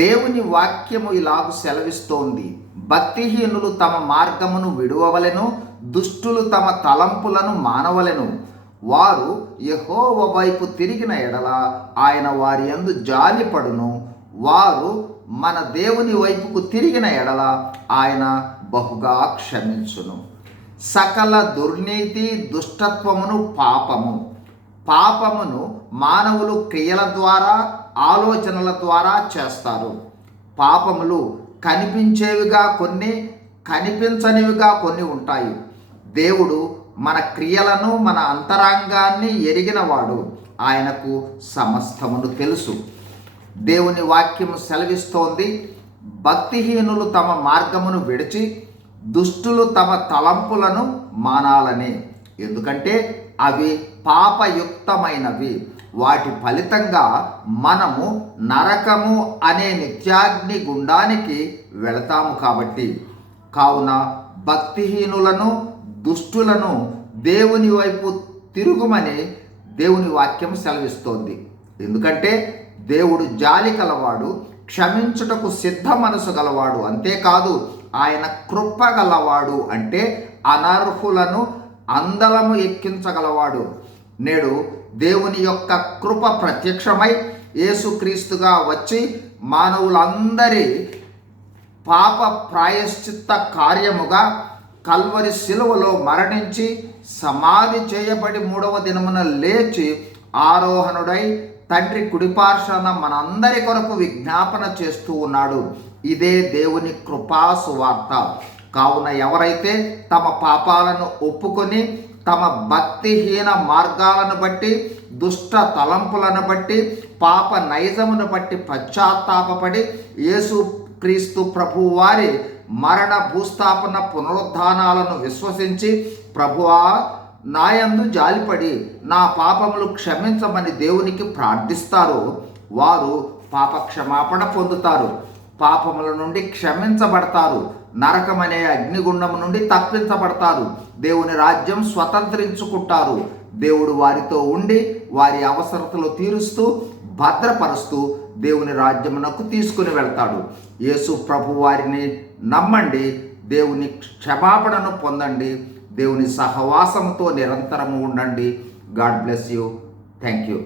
దేవుని వాక్యము ఇలాగు సెలవిస్తోంది, భక్తిహీనులు తమ మార్గమును విడువవలెను, దుష్టులు తమ తలంపులను మానవలెను. వారు యెహోవా వైపు తిరిగిన ఎడల ఆయన వారి యందు జాలిపడును. వారు మన దేవుని వైపుకు తిరిగిన ఎడల ఆయన బహుగా క్షమించును. సకల దుర్నీతి దుష్టత్వమును పాపమును మానవులు క్రియల ద్వారా ఆలోచనల ద్వారా చేస్తారు. పాపములు కనిపించేవిగా కొన్ని, కనిపించనివిగా కొన్ని ఉంటాయి. దేవుడు మన క్రియలను మన అంతరంగాన్ని ఎరిగినవాడు. ఆయనకు సమస్తమును తెలుసు. దేవుని వాక్యము సెలవిస్తోంది, భక్తిహీనులు తమ మార్గమును విడిచి దుష్టులు తమ తలంపులను మానాలని. ఎందుకంటే అవి పాపయుక్తమైనవి. వాటి ఫలితంగా మనము నరకము అనే నిత్యాగ్ని గుండానికి వెళతాము. కావున భక్తిహీనులను దుష్టులను దేవుని వైపు తిరుగుమని దేవుని వాక్యం సెలవిస్తోంది. ఎందుకంటే దేవుడు జాలి కలవాడు, క్షమించుటకు సిద్ధ మనసు గలవాడు. అంతేకాదు ఆయన కృప గలవాడు. అంటే అనర్హులను అందలము ఎక్కించగలవాడు. నేడు దేవుని యొక్క కృప ప్రత్యక్షమై యేసుక్రీస్తుగా వచ్చి మానవులందరి పాప ప్రాయశ్చిత్త కార్యముగా కల్వరి శిలువలో మరణించి సమాధి చేయబడి 3వ దినమున లేచి ఆరోహణుడై తండ్రి కుడిపార్శ్వన మనందరి కొరకు విజ్ఞాపన చేస్తూ ఉన్నాడు. ఇదే దేవుని కృపా సువార్త. కావున ఎవరైతే తమ పాపాలను ఒప్పుకొని తమ భక్తిహీన మార్గాలను బట్టి, దుష్ట తలంపులను బట్టి, పాప నైజమును బట్టి పశ్చాత్తాపపడి యేసుక్రీస్తు ప్రభువు వారి మరణ భూస్థాపన పునరుద్ధానాలను విశ్వసించి, ప్రభువా నాయందు జాలిపడి నా పాపములు క్షమించమని దేవునికి ప్రార్థిస్తారు, వారు పాప క్షమాపణ పొందుతారు, పాపముల నుండి క్షమించబడతారు, నరకమనే అగ్నిగుండము నుండి తప్పించబడతారు, దేవుని రాజ్యం స్వతంత్రించుకుంటారు. దేవుడు వారితో ఉండి వారి అవసరతలు తీరుస్తూ భద్రపరుస్తూ దేవుని రాజ్యమునకు తీసుకుని వెళ్తాడు. యేసు ప్రభు వారిని నమ్మండి, దేవుని క్షమాపణను పొందండి, దేవుని సహవాసముతో నిరంతరము ఉండండి. God bless you. Thank you.